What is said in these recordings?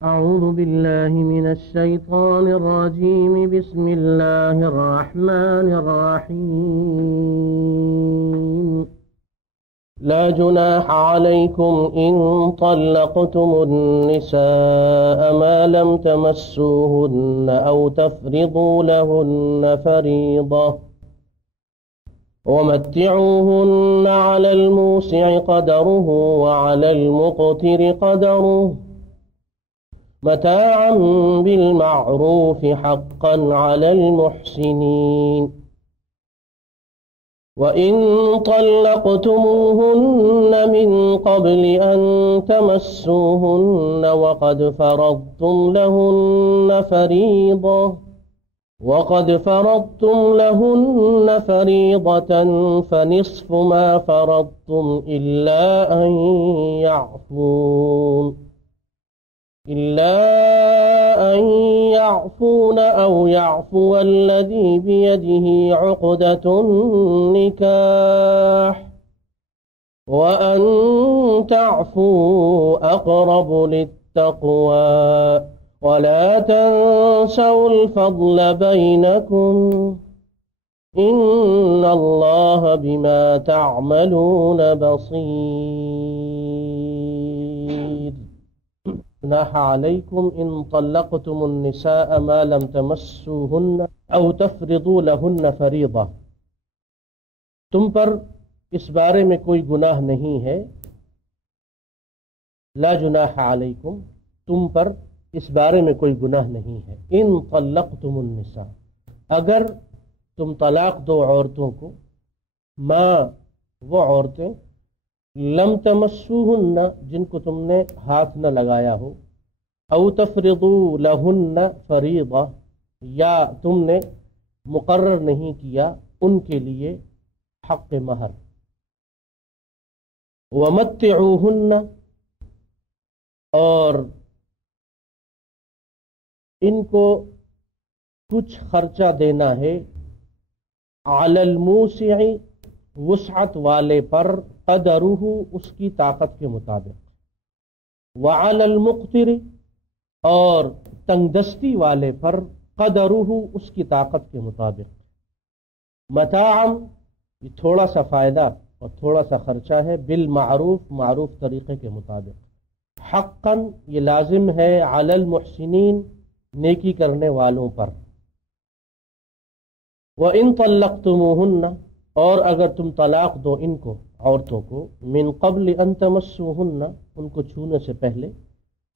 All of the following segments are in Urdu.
أعوذ بالله من الشيطان الرجيم. بسم الله الرحمن الرحيم. لا جناح عليكم إن طلقتم النساء ما لم تمسوهن أو تفرضوا لهن فريضة ومتعوهن على الموسع قدره وعلى المقتر قدره متاعا بالمعروف حقا على المحسنين. وإن طلقتموهن من قبل أن تمسوهن وقد فرضتم لهن فريضة فنصف ما فرضتم إلا أن يعفون أو يعفو الذي بيده عقدة النكاح وأن تعفوا أقرب للتقوى ولا تنسوا الفضل بينكم إن الله بما تعملون بصير. جناح عليكم إن طلقتم النساء ما لم تمسوهن أو تفرضوا لهن فریضہ، تم پر اس بارے میں کوئی گناہ نہیں ہے. لا جناح علیکم، تم پر اس بارے میں کوئی گناہ نہیں ہے. ان طلقتم النساء، اگر تم طلاق دو عورتوں کو، ما وہ عورتیں، لم تمسوہن جن کو تم نے ہاتھ نہ لگایا ہو، او تفرضوا لہن فریضہ یا تم نے مقرر نہیں کیا ان کے لیے حق مہر. ومتعوہن، اور ان کو کچھ خرچہ دینا ہے، علی الموسع وسعت والے پر، قدرہ اس کی طاقت کے مطابق، وعلی المقتر اور تنگ دستی والے پر، قدرہ اس کی طاقت کے مطابق. متاعا، یہ تھوڑا سا فائدہ اور تھوڑا سا خرچہ ہے، بالمعروف، معروف طریقے کے مطابق. حقا، یہ لازم ہے، علی المحسنین، نیکی کرنے والوں پر. وَإِن طَلَّقْتُمُوهُنَّ، اور اگر تم طلاق دو ان کو، عورتوں کو، من قبل ان تمسوهن، ان کو چھونے سے پہلے،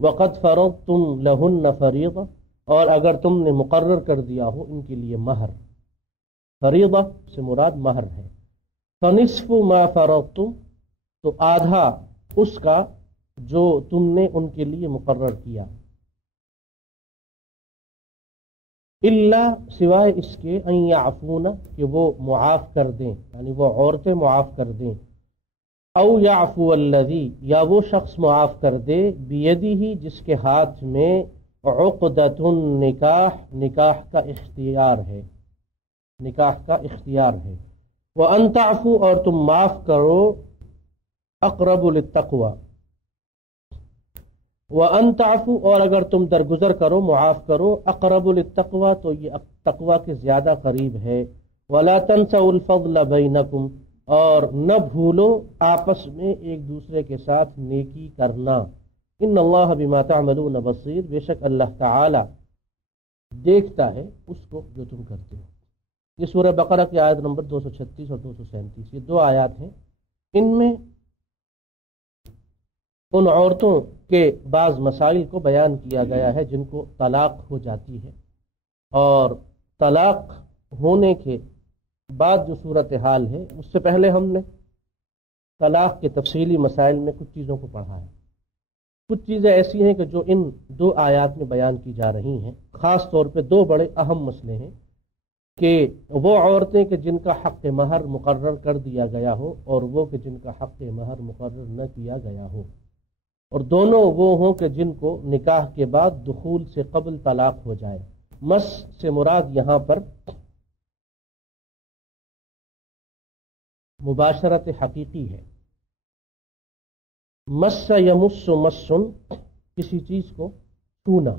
وقد فرضتم لہن فریضہ، اور اگر تم نے مقرر کر دیا ہو ان کے لیے مہر. فریضہ سے مراد مہر ہے. فنصف ما فرضتم، تو آدھا اس کا جو تم نے ان کے لیے مقرر کیا. الا، سوائے اس کے، ان یعفون، کہ وہ معاف کر دیں، یعنی وہ عورتیں معاف کر دیں. او یعفو الذی، یا وہ شخص معاف کر دے، بیدہ، جس کے ہاتھ میں عقدۃ النکاح، نکاح کا اختیار ہے. وان تعفو، اور تم معاف کرو، اقرب للتقوی. وَأَن تَعْفُوا، اور اگر تم درگزر کرو، معاف کرو، اقرب للتقوی، تو یہ تقوی کے زیادہ قریب ہے. وَلَا تَنْسَوْا الْفَضْلَ بَيْنَكُمْ، اور نہ بھولو آپس میں ایک دوسرے کے ساتھ نیکی کرنا. ان اللہ بما تعملون بصیر، بے شک اللہ تعالی دیکھتا ہے اس کو جو تم کرتے ہو. یہ سورہ بقرہ کی آیت نمبر 236 اور 237، یہ دو آیات ہیں. ان میں ان عورتوں کے بعض مسائل کو بیان کیا گیا ہے جن کو طلاق ہو جاتی ہے، اور طلاق ہونے کے بعد جو صورتحال ہے، اس سے پہلے ہم نے طلاق کے تفصیلی مسائل میں کچھ چیزوں کو پڑھا ہے. کچھ چیزیں ایسی ہیں کہ جو ان دو آیات میں بیان کی جا رہی ہیں. خاص طور پہ دو بڑے اہم مسئلے ہیں کہ وہ عورتیں کہ جن کا حق مہر مقرر کر دیا گیا ہو، اور وہ کہ جن کا حق مہر مقرر نہ کیا گیا ہو، اور دونوں وہ ہوں کہ جن کو نکاح کے بعد دخول سے قبل طلاق ہو جائے. مس سے مراد یہاں پر مباشرت حقیقی ہے. مس یمس مسن، کسی چیز کو چھونا،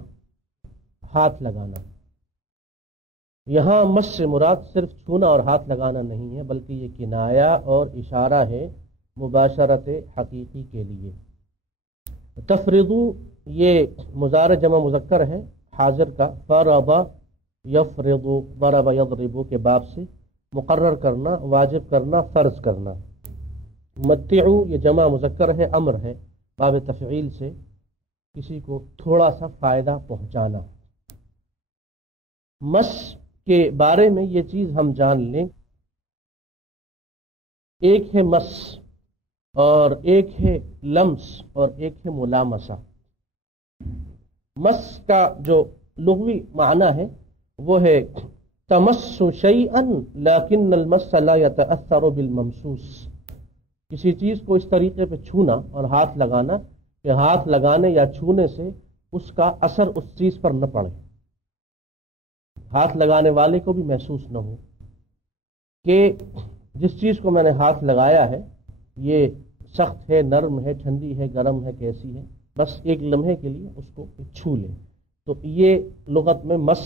ہاتھ لگانا۔ یہاں مس سے مراد صرف چھونا اور ہاتھ لگانا نہیں ہے، بلکہ یہ کنایا اور اشارہ ہے مباشرت حقیقی کے لیے۔ تفرضو یہ مضارع جمع مذکر ہے حاضر کا، فرض یفرض، ضرب یضرب کے باب سے، مقرر کرنا، واجب کرنا، فرض کرنا۔ متعو یہ جمع مذکر ہے، امر ہے باب تفعیل سے، کسی کو تھوڑا سا فائدہ پہنچانا۔ مس کے بارے میں یہ چیز ہم جان لیں، ایک ہے مس اور ایک ہے لمس اور ایک ہے ملامسہ۔ مس کا جو لغوی معنی ہے وہ ہے تمس شیئا لیکن المس لا يتأثر بالممسوس، کسی چیز کو اس طریقے پہ چھونا اور ہاتھ لگانا کہ ہاتھ لگانے یا چھونے سے اس کا اثر اس چیز پر نہ پڑے، ہاتھ لگانے والے کو بھی محسوس نہ ہو کہ جس چیز کو میں نے ہاتھ لگایا ہے یہ سخت ہے، نرم ہے، ٹھنڈی ہے، گرم ہے، کیسی ہے، بس ایک لمحے کے لیے اس کو چھو لے۔ تو یہ لغت میں مس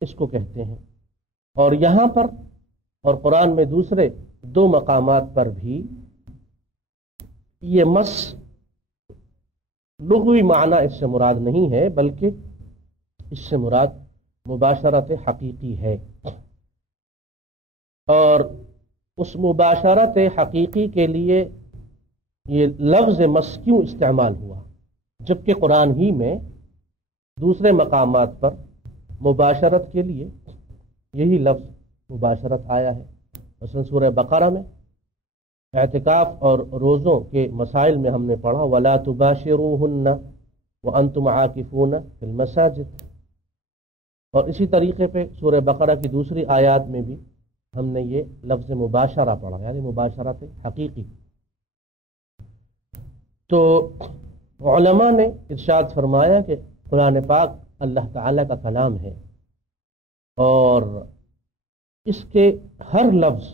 اس کو کہتے ہیں۔ اور یہاں پر اور قرآن میں دوسرے دو مقامات پر بھی یہ مس لغوی معنی اس سے مراد نہیں ہے، بلکہ اس سے مراد مباشرت حقیقی ہے۔ اور اس مباشرت حقیقی کے لیے یہ لفظ مس کیوں استعمال ہوا، جبکہ قرآن ہی میں دوسرے مقامات پر مباشرت کے لیے یہی لفظ مباشرت آیا ہے۔ مثلا سورہ بقرہ میں اعتکاف اور روزوں کے مسائل میں ہم نے پڑھا وَلَا تُبَاشِرُوهُنَّ وَأَنْتُمْ عَاكِفُونَ فِي الْمَسَاجِدِ، اور اسی طریقے پہ سورہ بقرہ کی دوسری آیات میں بھی ہم نے یہ لفظ مباشرہ پڑھا، یعنی مباشرت حقیقی۔ تو علماء نے ارشاد فرمایا کہ قرآن پاک اللہ تعالیٰ کا کلام ہے، اور اس کے ہر لفظ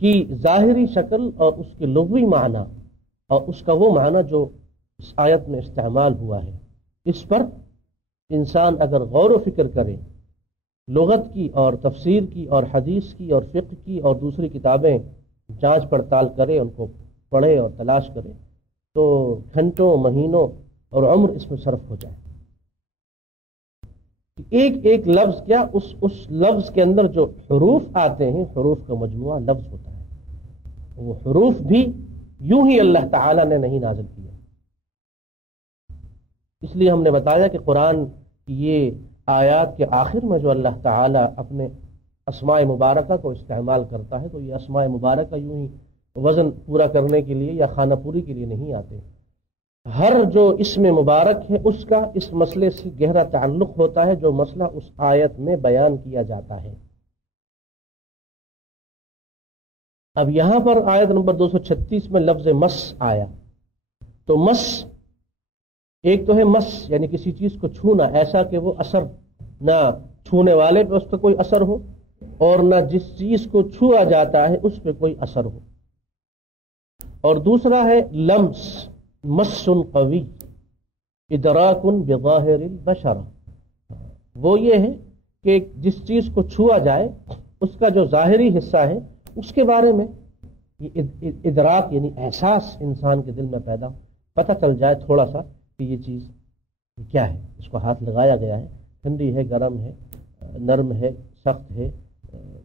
کی ظاہری شکل اور اس کے لغوی معنی اور اس کا وہ معنی جو اس آیت میں استعمال ہوا ہے، اس پر انسان اگر غور و فکر کرے، لغت کی اور تفسیر کی اور حدیث کی اور فقہ کی اور دوسری کتابیں جانچ پڑتال کرے، ان کو پڑھے اور تلاش کرے، تو گھنٹوں، مہینوں اور عمر اس میں صرف ہو جائے۔ ایک ایک لفظ کیا اس لفظ کے اندر جو حروف آتے ہیں، حروف کا مجموعہ لفظ ہوتا ہے، وہ حروف بھی یوں ہی اللہ تعالیٰ نے نہیں نازل کیا۔ اس لیے ہم نے بتایا کہ قرآن کی یہ آیات کے آخر میں جو اللہ تعالیٰ اپنے اسماء مبارکہ کو استعمال کرتا ہے، تو یہ اسماء مبارکہ یوں ہی وزن پورا کرنے کے لیے یا خانہ پوری کے لیے نہیں آتے۔ ہر جو اسم مبارک ہے اس کا اس مسئلے سے گہرا تعلق ہوتا ہے جو مسئلہ اس آیت میں بیان کیا جاتا ہے۔ اب یہاں پر آیت نمبر 236 میں لفظ مس آیا، تو مس ایک تو ہے مس یعنی کسی چیز کو چھونا، ایسا کہ وہ اثر نہ چھونے والے پہ اس پہ کوئی اثر ہو اور نہ جس چیز کو چھوا جاتا ہے اس پہ کوئی اثر ہو۔ اور دوسرا ہے لمس، مس قوی ادراک بظاہر البشر، وہ یہ ہے کہ جس چیز کو چھوا جائے اس کا جو ظاہری حصہ ہے اس کے بارے میں یہ ادراک یعنی احساس انسان کے دل میں پیدا ہو، پتہ چل جائے تھوڑا سا کہ یہ چیز کیا ہے، اس کو ہاتھ لگایا گیا ہے، ٹھنڈی ہے، گرم ہے، نرم ہے، سخت ہے،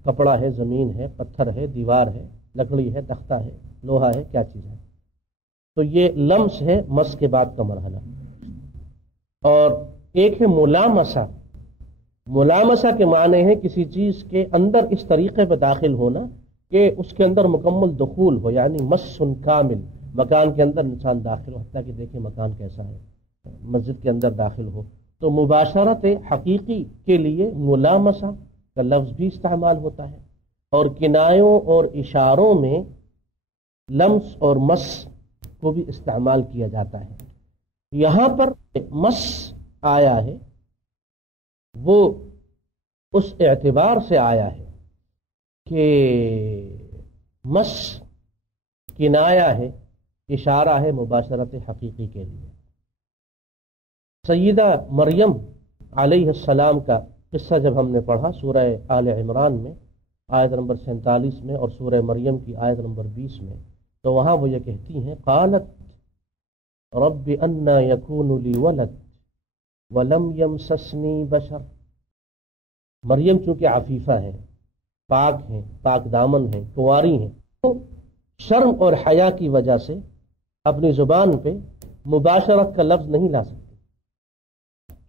کپڑا ہے، زمین ہے، پتھر ہے، دیوار ہے، لکڑی ہے، تختہ ہے، لوہا ہے، کیا چیز ہے۔ تو یہ لمس ہے مس کے بعد کا مرحلہ۔ اور ایک ہے ملامسہ۔ ملامسہ کے معنی ہے کسی چیز کے اندر اس طریقے پہ داخل ہونا کہ اس کے اندر مکمل دخول ہو، یعنی مس کامل، مکان کے اندر انسان داخل ہو، حتیٰ کہ دیکھیں مکان کیسا ہے، مسجد کے اندر داخل ہو۔ تو مباشرت حقیقی کے لیے ملامسہ کا لفظ بھی استعمال ہوتا ہے، اور کنایوں اور اشاروں میں لمس اور مس کو بھی استعمال کیا جاتا ہے۔ یہاں پر مس آیا ہے وہ اس اعتبار سے آیا ہے کہ مس کنایا ہے، اشارہ ہے مباشرت حقیقی کے لیے۔ سیدہ مریم علیہ السلام کا قصہ جب ہم نے پڑھا سورہ آل عمران میں آیت نمبر 47 میں اور سورہ مریم کی آیت نمبر 20 میں، تو وہاں وہ یہ کہتی ہیں قالت رب انا یکون لی ولد ولم یمسسنی بشر۔ مریم چونکہ عفیفہ ہیں، پاک ہیں، پاک دامن ہیں، کنواری ہیں، تو شرم اور حیا کی وجہ سے اپنی زبان پہ مباشرت کا لفظ نہیں لا سکتے۔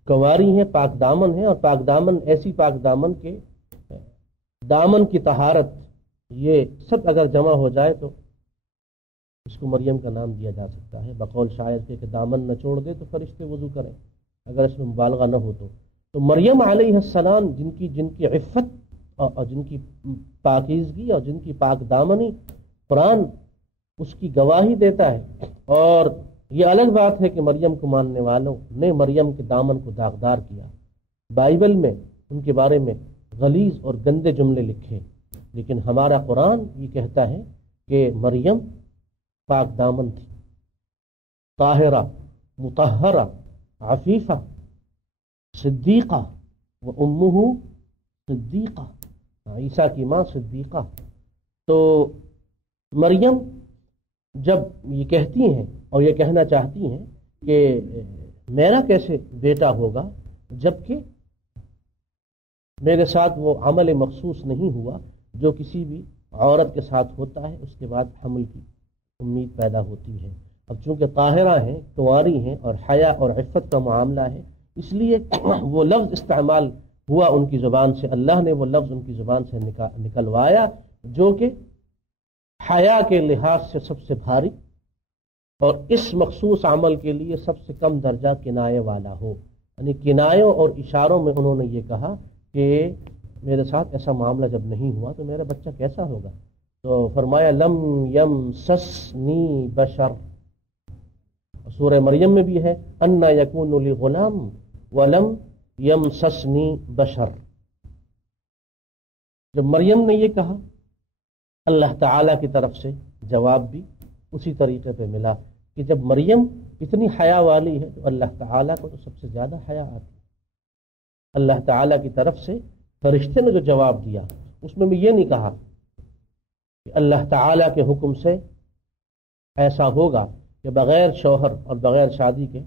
کنواری ہیں، پاک دامن ہیں، اور پاک دامن ایسی پاک دامن کے دامن کی طہارت یہ سب اگر جمع ہو جائے تو اس کو مریم کا نام دیا جا سکتا ہے۔ بقول شاعر کے کہ دامن نہ چھوڑ دے تو فرشتے وضو کریں، اگر اس میں مبالغہ نہ ہو تو مریم علیہ السلام جن کی عفت اور جن کی پاکیزگی اور جن کی پاک دامنی قرآن اس کی گواہی دیتا ہے۔ اور یہ الگ بات ہے کہ مریم کو ماننے والوں نے مریم کے دامن کو داغدار کیا، بائبل میں ان کے بارے میں غلیظ اور گندے جملے لکھے، لیکن ہمارا قرآن یہ کہتا ہے کہ مریم پاک دامن تھی، طاہرہ، مطہرہ، عفیفہ، صدیقہ، و امہ صدیقہ، عیسیٰ کی ماں صدیقہ۔ تو مریم جب یہ کہتی ہیں اور یہ کہنا چاہتی ہیں کہ میرا کیسے بیٹا ہوگا جبکہ میرے ساتھ وہ عمل مخصوص نہیں ہوا جو کسی بھی عورت کے ساتھ ہوتا ہے، اس کے بعد حمل کی امید پیدا ہوتی ہے۔ اب چونکہ طاہرہ ہیں، کنواری ہیں، اور حیا اور عفت کا معاملہ ہے، اس لیے وہ لفظ استعمال ہوا ان کی زبان سے، اللہ نے وہ لفظ ان کی زبان سے نکلوایا جو کہ حیا کے لحاظ سے سب سے بھاری اور اس مخصوص عمل کے لیے سب سے کم درجہ کنایے والا ہو۔ یعنی کنایوں اور اشاروں میں انہوں نے یہ کہا کہ میرے ساتھ ایسا معاملہ جب نہیں ہوا تو میرا بچہ کیسا ہوگا؟ تو فرمایا لم یمسسنی بشر۔ سورہ مریم میں بھی ہے انا یکون لی غلام ولم یمسسنی بشر۔ جب مریم نے یہ کہا اللہ تعالیٰ کی طرف سے جواب بھی اسی طریقے پہ ملا کہ جب مریم اتنی حیا والی ہے تو اللہ تعالیٰ کو تو سب سے زیادہ حیا آتی ہے۔ اللہ تعالیٰ کی طرف سے فرشتے نے جو جواب دیا اس میں بھی یہ نہیں کہا کہ اللہ تعالیٰ کے حکم سے ایسا ہوگا کہ بغیر شوہر اور بغیر شادی کے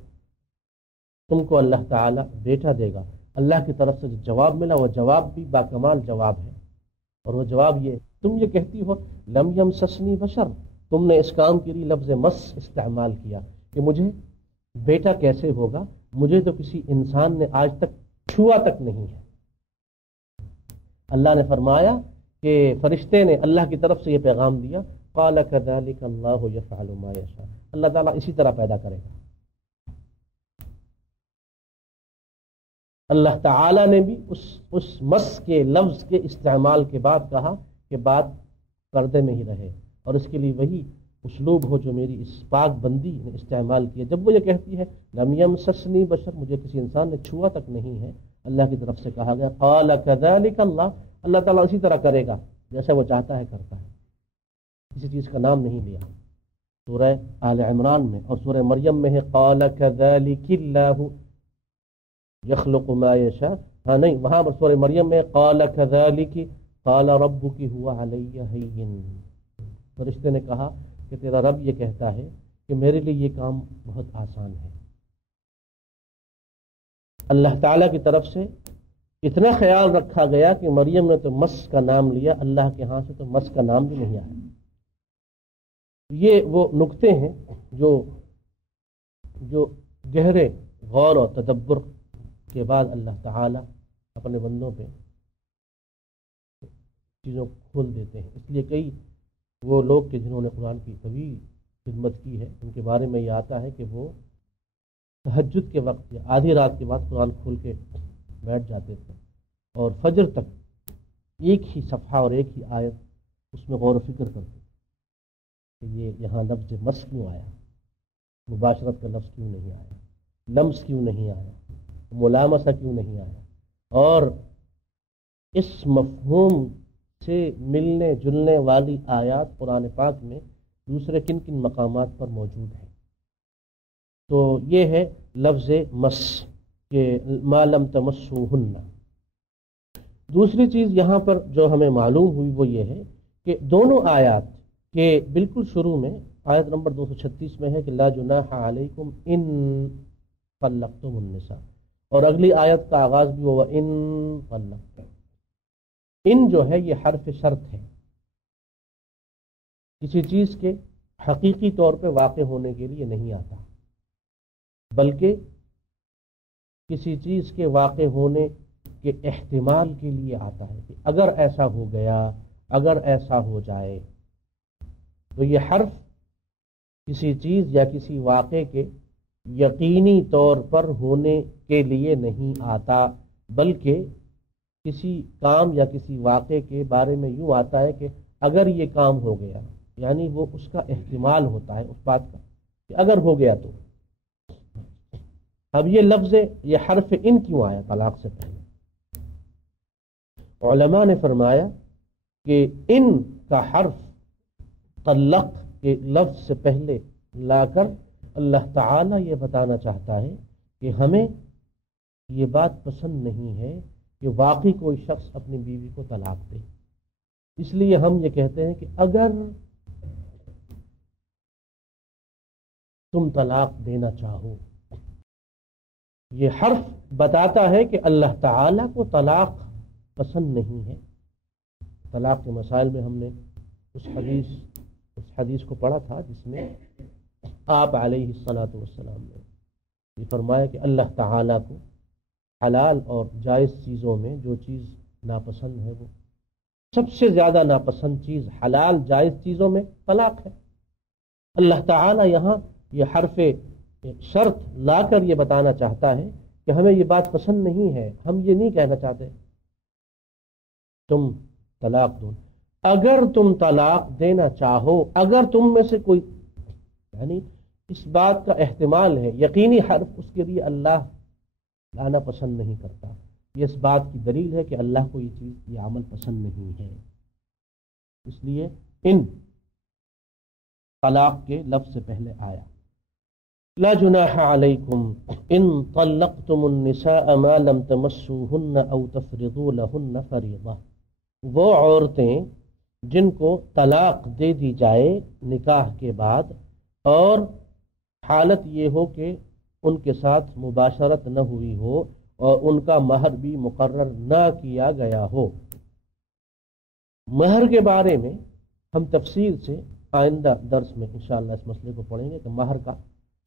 تم کو اللہ تعالیٰ بیٹا دے گا۔ اللہ کی طرف سے جو جواب ملا وہ جواب بھی باکمال جواب ہے، اور وہ جواب یہ تم یہ کہتی ہو لم یمسسنی بشر، تم نے اس کام کے لیے لفظ مس استعمال کیا کہ مجھے بیٹا کیسے ہوگا، مجھے تو کسی انسان نے آج تک چھوا تک نہیں ہے۔ اللہ نے فرمایا کہ فرشتے نے اللہ کی طرف سے یہ پیغام دیا قال كذلك اللہ یفعل ما یشاء، اللہ تعالیٰ اسی طرح پیدا کرے گا۔ اللہ تعالیٰ نے بھی اس مس کے لفظ کے استعمال کے بعد کہا کہ بات پردے میں ہی رہے، اور اس کے لیے وہی اسلوب ہو جو میری اس پاک بندی نے استعمال کیا۔ جب وہ یہ کہتی ہے لم یمسسنی بشر، مجھے کسی انسان نے چھوا تک نہیں ہے، اللہ کی طرف سے کہا گیا قال كذلك اللہ تعالیٰ اسی طرح کرے گا جیسا وہ چاہتا ہے کرتا ہے، کسی چیز کا نام نہیں لیا۔ سورہ آل عمران میں اور سورہ مریم میں ہے قال كذلك اللہ یخلق ما یشاء، ہاں نہیں، وہاں پر سورہ مریم میں قال كذلك قال ربك هو علی ہین، فرشتے نے کہا کہ تیرا رب یہ کہتا ہے کہ میرے لیے یہ کام بہت آسان ہے۔ اللہ تعالیٰ کی طرف سے اتنا خیال رکھا گیا کہ مریم نے تو مس کا نام لیا، اللہ کے ہاں سے تو مس کا نام بھی نہیں آیا۔ یہ وہ نقطے ہیں جو گہرے غور و تدبر کے بعد اللہ تعالیٰ اپنے بندوں پہ چیزوں کو کھول دیتے ہیں۔ اس لیے کئی وہ لوگ کہ جنہوں نے قرآن کی طویل خدمت کی ہے ان کے بارے میں یہ آتا ہے کہ وہ تہجد کے وقت یا آدھی رات کے بعد قرآن کھول کے بیٹھ جاتے تھے اور فجر تک ایک ہی صفحہ اور ایک ہی آیت اس میں غور و فکر کرتے کہ یہ یہاں لفظ مس کیوں آیا، مباشرت کا لفظ کیوں نہیں آیا، لمس کیوں نہیں آیا، ملامسہ کیوں نہیں آیا، اور اس مفہوم سے ملنے جلنے والی آیات قرآن پاک میں دوسرے کن کن مقامات پر موجود ہیں۔ تو یہ ہے لفظ مس کہ ما لم تمسوہن۔ دوسری چیز یہاں پر جو ہمیں معلوم ہوئی وہ یہ ہے کہ دونوں آیات کے بالکل شروع میں آیت نمبر 236 میں ہے کہ لا جناح علیکم ان طلقتم النساء، اور اگلی آیت کا آغاز بھی ہوا ان طلقتم۔ ان جو ہے یہ حرف شرط ہے، کسی چیز کے حقیقی طور پہ واقع ہونے کے لیے نہیں آتا، بلکہ کسی چیز کے واقع ہونے کے احتمال کے لیے آتا ہے کہ اگر ایسا ہو گیا، اگر ایسا ہو جائے۔ تو یہ حرف کسی چیز یا کسی واقع کے یقینی طور پر ہونے کے لیے نہیں آتا، بلکہ کسی کام یا کسی واقع کے بارے میں یوں آتا ہے کہ اگر یہ کام ہو گیا، یعنی وہ اس کا احتمال ہوتا ہے اس بات کا کہ اگر ہو گیا تو۔ اب یہ لفظ، یہ حرف ان کیوں آیا طلاق سے پہلے؟ علماء نے فرمایا کہ ان کا حرف طلق کے لفظ سے پہلے لا کر اللہ تعالیٰ یہ بتانا چاہتا ہے کہ ہمیں یہ بات پسند نہیں ہے کہ واقعی کوئی شخص اپنی بیوی کو طلاق دے، اس لیے ہم یہ کہتے ہیں کہ اگر تم طلاق دینا چاہو۔ یہ حرف بتاتا ہے کہ اللہ تعالیٰ کو طلاق پسند نہیں ہے۔ طلاق کے مسائل میں ہم نے اس حدیث کو پڑھا تھا جس میں آپ علیہ الصلاۃ والسلام نے یہ فرمایا کہ اللہ تعالیٰ کو حلال اور جائز چیزوں میں جو چیز ناپسند ہے، وہ سب سے زیادہ ناپسند چیز حلال جائز چیزوں میں طلاق ہے۔ اللہ تعالیٰ یہاں یہ حرف شرط لا کر یہ بتانا چاہتا ہے کہ ہمیں یہ بات پسند نہیں ہے، ہم یہ نہیں کہنا چاہتے تم طلاق دو، اگر تم طلاق دینا چاہو، اگر تم میں سے کوئی، یعنی اس بات کا احتمال ہے، یقینی حرف اس کے لیے اللہ لانا پسند نہیں کرتا۔ یہ اس بات کی دلیل ہے کہ اللہ کو یہ چیز، یہ عمل پسند نہیں ہے، اس لیے ان طلاق کے لفظ سے پہلے آیا لا جناح علیکم ان طلقتم النساء ما لم تمسوهن او تفرضوا لهن فریضہ۔ وہ عورتیں جن کو طلاق دے دی جائے نکاح کے بعد اور حالت یہ ہو کہ ان کے ساتھ مباشرت نہ ہوئی ہو اور ان کا مہر بھی مقرر نہ کیا گیا ہو۔ مہر کے بارے میں ہم تفصیل سے آئندہ درس میں انشاءاللہ اس مسئلے کو پڑھیں گے کہ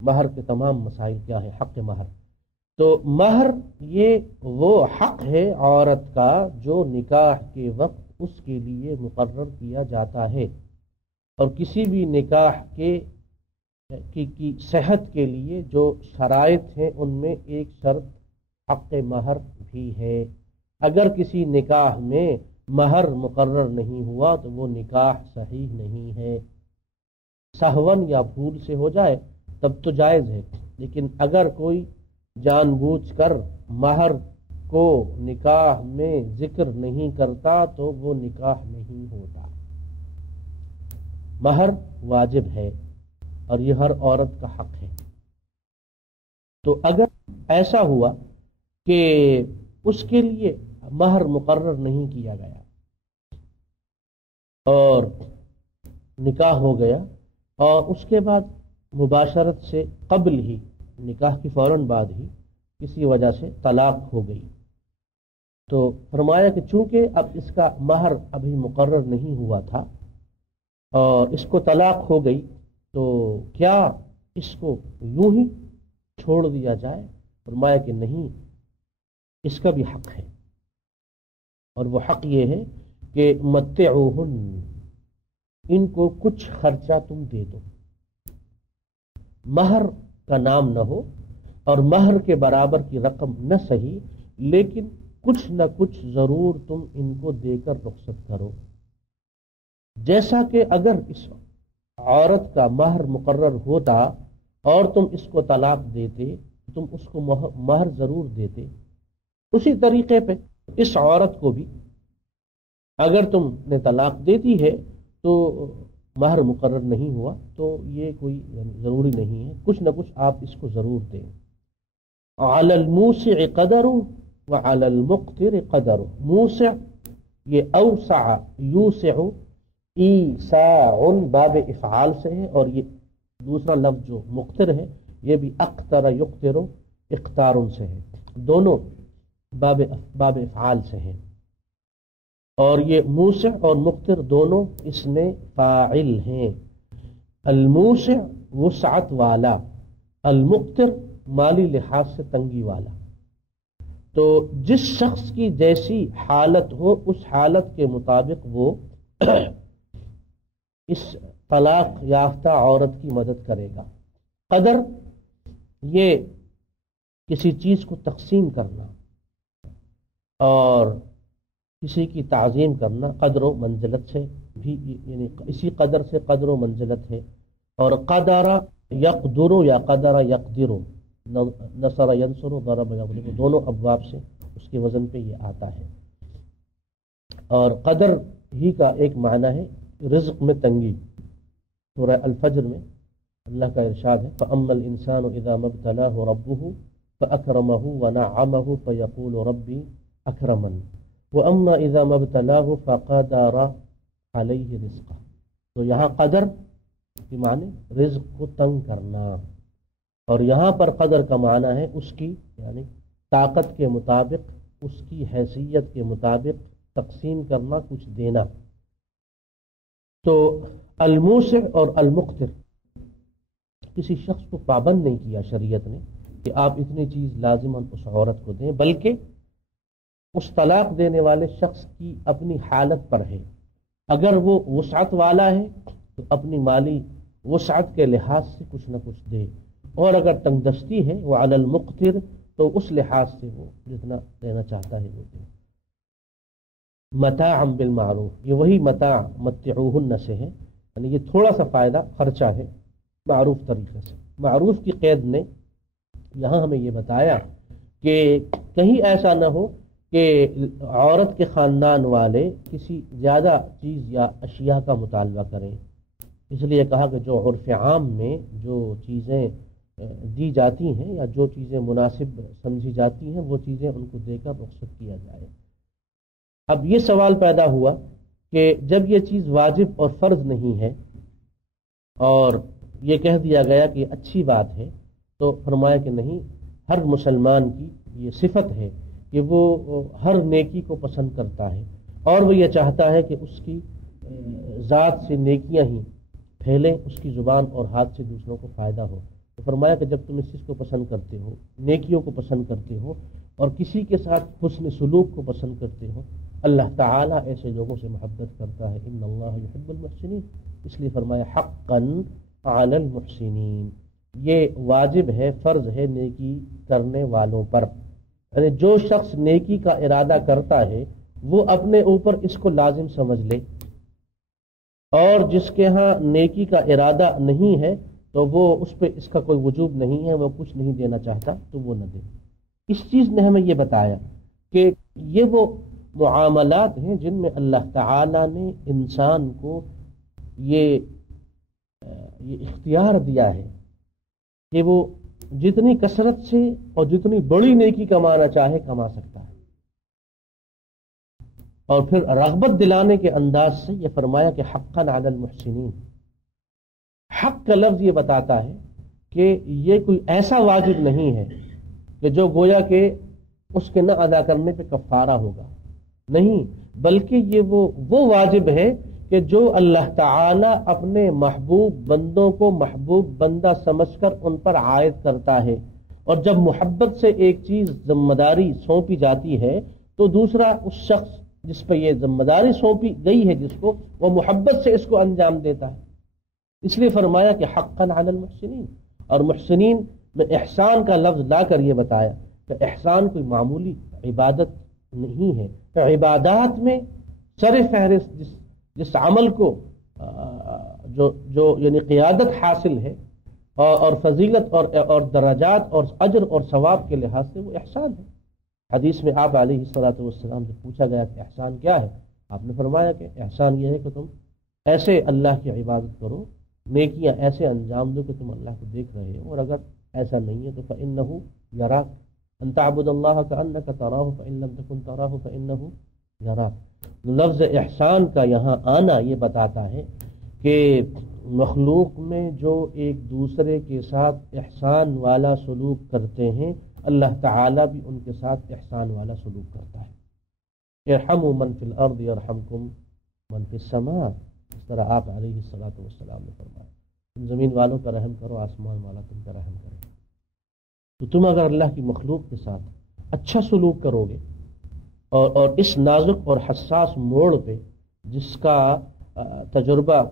مہر کے تمام مسائل کیا ہیں، حق مہر۔ تو مہر یہ وہ حق ہے عورت کا جو نکاح کے وقت اس کے لیے مقرر کیا جاتا ہے، اور کسی بھی نکاح کی صحت کے لیے جو شرائط ہیں ان میں ایک شرط حق مہر بھی ہے۔ اگر کسی نکاح میں مہر مقرر نہیں ہوا تو وہ نکاح صحیح نہیں ہے۔ سہون یا بھول سے ہو جائے تب تو جائز ہے، لیکن اگر کوئی جان بوجھ کر مہر کو نکاح میں ذکر نہیں کرتا تو وہ نکاح نہیں ہوتا۔ مہر واجب ہے اور یہ ہر عورت کا حق ہے۔ تو اگر ایسا ہوا کہ اس کے لیے مہر مقرر نہیں کیا گیا اور نکاح ہو گیا اور اس کے بعد مباشرت سے قبل ہی، نکاح کی فوراً بعد ہی کسی وجہ سے طلاق ہو گئی، تو فرمایا کہ چونکہ اب اس کا مہر ابھی مقرر نہیں ہوا تھا اور اس کو طلاق ہو گئی، تو کیا اس کو یوں ہی چھوڑ دیا جائے؟ فرمایا کہ نہیں، اس کا بھی حق ہے، اور وہ حق یہ ہے کہ متعوہن، ان کو کچھ خرچہ تم دے دو۔ مہر کا نام نہ ہو اور مہر کے برابر کی رقم نہ صحیح، لیکن کچھ نہ کچھ ضرور تم ان کو دے کر رخصت کرو۔ جیسا کہ اگر اس عورت کا مہر مقرر ہوتا اور تم اس کو طلاق دیتے، تم اس کو مہر ضرور دیتے، اسی طریقے پہ اس عورت کو بھی اگر تم نے طلاق دے دی ہے تو مہر مقرر نہیں ہوا تو یہ کوئی ضروری نہیں ہے، کچھ نہ کچھ آپ اس کو ضرور دیں۔ علی الموسع قدر وعلی المقتر قدر، موسع یہ اوسع یوسع ایساع باب افعال سے ہے، اور یہ دوسرا لفظ جو مقتر ہے یہ بھی اقتر یقتر اقتار سے ہے، دونوں باب افعال سے ہیں، اور یہ موسع اور مقتر دونوں اس میں فاعل ہیں۔ الموسع وسعت والا، المقتر مالی لحاظ سے تنگی والا۔ تو جس شخص کی جیسی حالت ہو اس حالت کے مطابق وہ اس طلاق یافتہ عورت کی مدد کرے گا۔ قدر یہ کسی چیز کو تقسیم کرنا اور کسی کی تعظیم کرنا، قدر و منزلت سے بھی، یعنی اسی قدر سے قدر و منزلت ہے۔ اور قدر یقدر یا قدر یقدر، نصر ینصر ضرب یضرب، دونوں ابواب سے اس کے وزن پہ یہ آتا ہے۔ اور قدر ہی کا ایک معنی ہے رزق میں تنگی۔ سورہ الفجر میں اللہ کا ارشاد ہے فَأَمَّا الْإِنسَانُ إِذَا مَا ابْتَلَاهُ رَبُّهُ فَأَكْرَمَهُ وَنَعَّمَهُ فَيَقُولُ رَبِّي أَكْرَمَنِ وَأَمَّا إِذَا مَا ابْتَلَاهُ فَقَدَرَ عَلَيْهِ رِزْقَهُ۔ تو یہاں قدر کی معنی رزق کو تنگ کرنا، اور یہاں پر قدر کا معنی ہے اس کی یعنی طاقت کے مطابق، اس کی حیثیت کے مطابق تقسیم کرنا، کچھ دینا۔ تو الموسع اور المقتر، کسی شخص کو پابند نہیں کیا شریعت نے کہ آپ اتنی چیز لازماً اس عورت کو دیں، بلکہ اس طلاق دینے والے شخص کی اپنی حالت پر ہے۔ اگر وہ وسعت والا ہے تو اپنی مالی وسعت کے لحاظ سے کچھ نہ کچھ دے، اور اگر تنگ دستی ہے وہ علی المقتر تو اس لحاظ سے وہ جتنا دینا چاہتا ہے وہ دے۔ متاعا بالمعروف، یہ وہی متاع متعوہن سے ہے، یعنی یہ تھوڑا سا فائدہ خرچہ ہے معروف طریقے سے۔ معروف کی قید نے یہاں ہمیں یہ بتایا کہ کہیں ایسا نہ ہو کہ عورت کے خاندان والے کسی زیادہ چیز یا اشیاء کا مطالبہ کریں، اس لیے کہا کہ جو عرف عام میں جو چیزیں دی جاتی ہیں یا جو چیزیں مناسب سمجھی جاتی ہیں وہ چیزیں ان کو دے کر رخصت کیا جائے۔ اب یہ سوال پیدا ہوا کہ جب یہ چیز واجب اور فرض نہیں ہے اور یہ کہہ دیا گیا کہ اچھی بات ہے، تو فرمایا کہ نہیں، ہر مسلمان کی یہ صفت ہے کہ وہ ہر نیکی کو پسند کرتا ہے، اور وہ یہ چاہتا ہے کہ اس کی ذات سے نیکیاں ہی پھیلیں، اس کی زبان اور ہاتھ سے دوسروں کو فائدہ ہو۔ تو فرمایا کہ جب تم اس چیز کو پسند کرتے ہو، نیکیوں کو پسند کرتے ہو، اور کسی کے ساتھ حسن سلوک کو پسند کرتے ہو، اللہ تعالیٰ ایسے لوگوں سے محبت کرتا ہے۔ ان اللہ یحب المحسنین، اس لیے فرمایا حقا علی المحسنین، یہ واجب ہے، فرض ہے نیکی کرنے والوں پر، یعنی جو شخص نیکی کا ارادہ کرتا ہے وہ اپنے اوپر اس کو لازم سمجھ لے، اور جس کے ہاں نیکی کا ارادہ نہیں ہے تو وہ اس پہ اس کا کوئی وجوب نہیں ہے، وہ کچھ نہیں دینا چاہتا تو وہ نہ دے۔ اس چیز نے ہمیں یہ بتایا کہ یہ وہ معاملات ہیں جن میں اللہ تعالیٰ نے انسان کو یہ اختیار دیا ہے کہ وہ جتنی کثرت سے اور جتنی بڑی نیکی کمانا چاہے کما سکتا ہے، اور پھر رغبت دلانے کے انداز سے یہ فرمایا کہ حقا علی المحسنین۔ حق کا لفظ یہ بتاتا ہے کہ یہ کوئی ایسا واجب نہیں ہے کہ جو گویا کہ اس کے نہ ادا کرنے پہ کفارہ ہوگا، نہیں، بلکہ یہ وہ واجب ہے کہ جو اللہ تعالی اپنے محبوب بندوں کو محبوب بندہ سمجھ کر ان پر عائد کرتا ہے، اور جب محبت سے ایک چیز ذمہ داری سونپی جاتی ہے تو دوسرا اس شخص جس پہ یہ ذمہ داری سونپی گئی ہے جس کو، وہ محبت سے اس کو انجام دیتا ہے۔ اس لیے فرمایا کہ حقا علی المحسنین، اور محسنین میں احسان کا لفظ لا کر یہ بتایا کہ احسان کوئی معمولی عبادت نہیں ہے، عبادات میں سر فہرست جس عمل کو جو یعنی قیادت حاصل ہے اور فضیلت اور درجات اور اجر اور ثواب کے لحاظ سے وہ احسان ہے۔ حدیث میں آپ علیہ الصلوۃ والسلام سے پوچھا گیا کہ احسان کیا ہے، آپ نے فرمایا کہ احسان یہ ہے کہ تم ایسے اللہ کی عبادت کرو، نیکیاں ایسے انجام دو کہ تم اللہ کو دیکھ رہے ہو، اور اگر ایسا نہیں ہے تو فإنہ یراک، ان تعبد اللہ کأنک تراہ فإن لم تکن تراہ فإنہ یراک۔ لفظ احسان کا یہاں آنا یہ بتاتا ہے کہ مخلوق میں جو ایک دوسرے کے ساتھ احسان والا سلوک کرتے ہیں، اللہ تعالیٰ بھی ان کے ساتھ احسان والا سلوک کرتا ہے۔ ارحموا من فی الارض یرحمکم من فی السماء، اس طرح آپ علیہ الصلوۃ والسلام نے فرمایا، تم زمین والوں کا رحم کرو، آسمان والا تم کا رحم کرے۔ تو تم اگر اللہ کی مخلوق کے ساتھ اچھا سلوک کرو گے، اور اس نازک اور حساس موڑ پہ جس کا تجربہ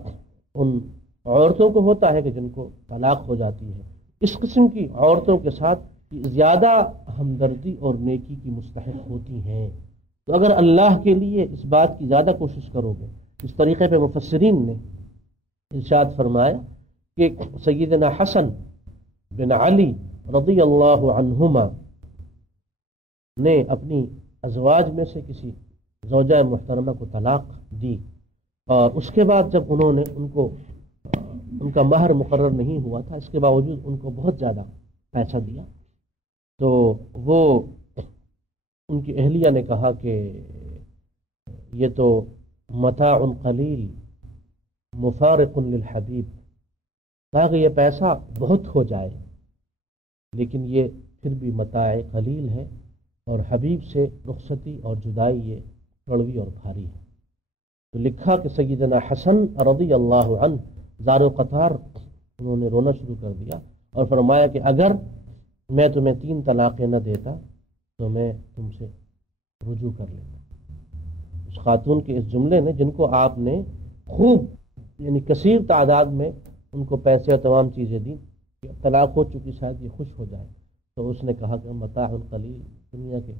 ان عورتوں کو ہوتا ہے کہ جن کو طلاق ہو جاتی ہے، اس قسم کی عورتوں کے ساتھ زیادہ ہمدردی اور نیکی کی مستحق ہوتی ہیں۔ تو اگر اللہ کے لیے اس بات کی زیادہ کوشش کرو گے، اس طریقے پہ مفسرین نے ارشاد فرمایا کہ سیدنا حسن بن علی رضی اللہ عنہما نے اپنی ازواج میں سے کسی زوجہ محترمہ کو طلاق دی، اور اس کے بعد جب انہوں نے ان کا مہر مقرر نہیں ہوا تھا، اس کے باوجود ان کو بہت زیادہ پیسہ دیا، تو وہ ان کی اہلیہ نے کہا کہ یہ تو متاع قلیل مفارق للحبیب، کہا کہ یہ پیسہ بہت ہو جائے لیکن یہ پھر بھی متاع قلیل ہے، اور حبیب سے رخصتی اور جدائی یہ کڑوی اور بھاری ہے۔ تو لکھا کہ سیدنا حسن رضی اللہ عنہ زار و قطار انہوں نے رونا شروع کر دیا، اور فرمایا کہ اگر میں تمہیں 3 طلاقیں نہ دیتا تو میں تم سے رجوع کر لیتا۔ اس خاتون کے اس جملے نے، جن کو آپ نے خوب یعنی کثیر تعداد میں ان کو پیسے اور تمام چیزیں دیں کہ طلاق ہو چکی شاید یہ خوش ہو جائے، تو اس نے کہا کہ متاع قلیل، دنیا کے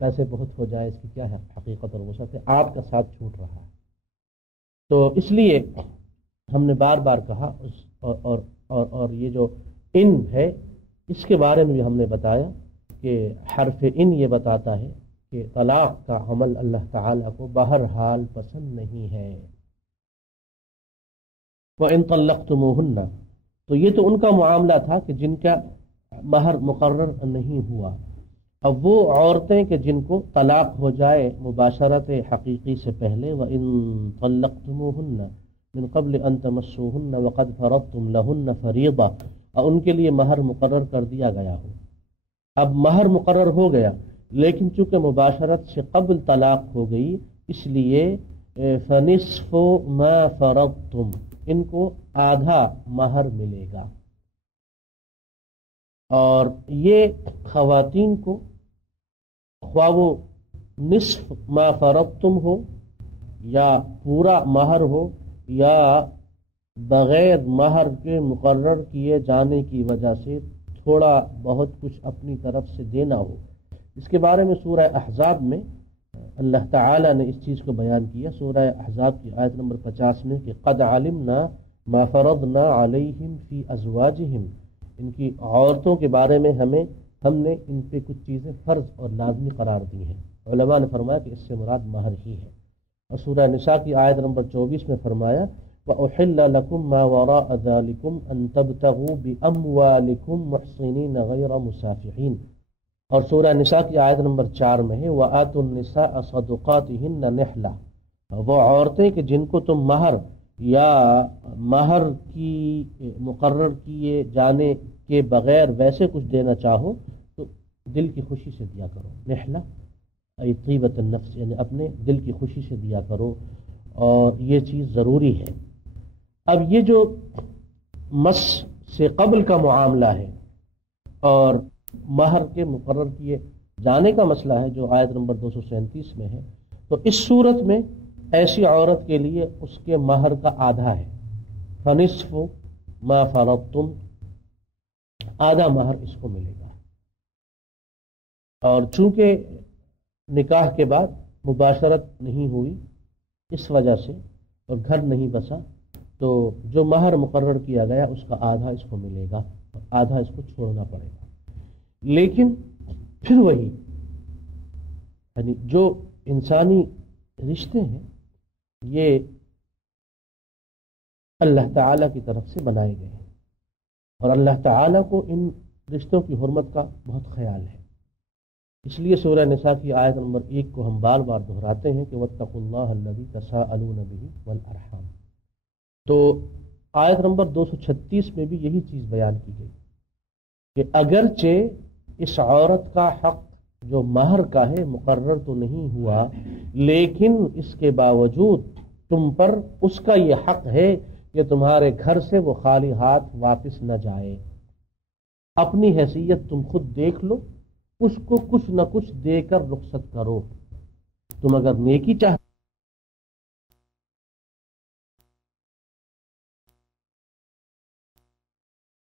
پیسے بہت ہو جائے اس کی کیا ہے حقیقت اور وسعت ہے، آپ کا ساتھ چھوٹ رہا ہے۔ تو اس لیے ہم نے بار بار کہا اور یہ جو ان ہے اس کے بارے میں بھی ہم نے بتایا کہ حرف ان یہ بتاتا ہے کہ طلاق کا عمل اللہ تعالیٰ کو بہرحال پسند نہیں ہے۔ وَإِن طَلَّقْتُمُوهُنَّ، تو یہ تو ان کا معاملہ تھا کہ جن کا مہر مقرر نہیں ہوا۔ اب وہ عورتیں کہ جن کو طلاق ہو جائے مباشرت حقیقی سے پہلے، وَإِن طَلَّقْتُمُوهُنَّ من قبل ان تمسوهن وقد فرضتم لهن فریضہ، اور ان کے لیے مہر مقرر کر دیا گیا ہو۔ اب مہر مقرر ہو گیا لیکن چونکہ مباشرت سے قبل طلاق ہو گئی، اس لیے فنصف ما فرضتم، ان کو آدھا مہر ملے گا۔ اور یہ خواتین کو خواہ وہ نصف ما فرضتم ہو یا پورا مہر ہو یا بغیر مہر کے مقرر کیے جانے کی وجہ سے تھوڑا بہت کچھ اپنی طرف سے دینا ہو، اس کے بارے میں سورہ احزاب میں اللہ تعالیٰ نے اس چیز کو بیان کیا۔ سورہ احزاب کی آیت نمبر 50 میں کہ قد علمنا ما فرضنا علیہم فی ازواجہم، ان کی عورتوں کے بارے میں ہم نے ان پہ کچھ چیزیں فرض اور لازمی قرار دی ہیں۔ علماء نے فرمایا کہ اس سے مراد مہر ہی ہے۔ اور سورہ نساء کی آیت نمبر 24 میں فرمایا وَأُحِلَّ لَكُم مَّا وَرَاءَ ذَلِكُمْ أَن تَبْتَغُوا بِأَمْوَالِكُمْ مُحْصِنِينَ غَيْرَ مُسَافِحِينَ، اور سورہ نساء کی آیت نمبر 4 میں ہے وَآتُوا النِّسَاءَ صَدُقَاتِهِنَّ نِحْلَةً، وہ عورتیں کہ جن کو تم مہر یا مہر کی مقرر کیے جانے کے بغیر ویسے کچھ دینا چاہو تو دل کی خوشی سے دیا کرو۔ نحلہ ای طیبۃ النفس، یعنی اپنے دل کی خوشی سے دیا کرو، اور یہ چیز ضروری ہے۔ اب یہ جو مس سے قبل کا معاملہ ہے اور مہر کے مقرر کیے جانے کا مسئلہ ہے جو آیت نمبر 237 میں ہے، تو اس صورت میں ایسی عورت کے لیے اس کے مہر کا آدھا ہے، فنصف ما فرضتم، آدھا مہر اس کو ملے گا۔ اور چونکہ نکاح کے بعد مباشرت نہیں ہوئی اس وجہ سے اور گھر نہیں بسا، تو جو مہر مقرر کیا گیا اس کا آدھا اس کو ملے گا اور آدھا اس کو چھوڑنا پڑے گا۔ لیکن پھر وہی یعنی جو انسانی رشتے ہیں یہ اللہ تعالیٰ کی طرف سے بنائے گئے ہیں، اور اللہ تعالیٰ کو ان رشتوں کی حرمت کا بہت خیال ہے۔ اس لیے سورہ نساء کی آیت نمبر 1 کو ہم بار بار دہراتے ہیں کہ واتقوا اللہ الذی تساءلون بہ والارحام۔ تو آیت نمبر 236 میں بھی یہی چیز بیان کی گئی کہ اگرچہ اس عورت کا حق جو مہر کا ہے مقرر تو نہیں ہوا، لیکن اس کے باوجود تم پر اس کا یہ حق ہے کہ تمہارے گھر سے وہ خالی ہاتھ واپس نہ جائے۔ اپنی حیثیت تم خود دیکھ لو، اس کو کچھ نہ کچھ دے کر رخصت کرو۔ تم اگر نیکی چاہتے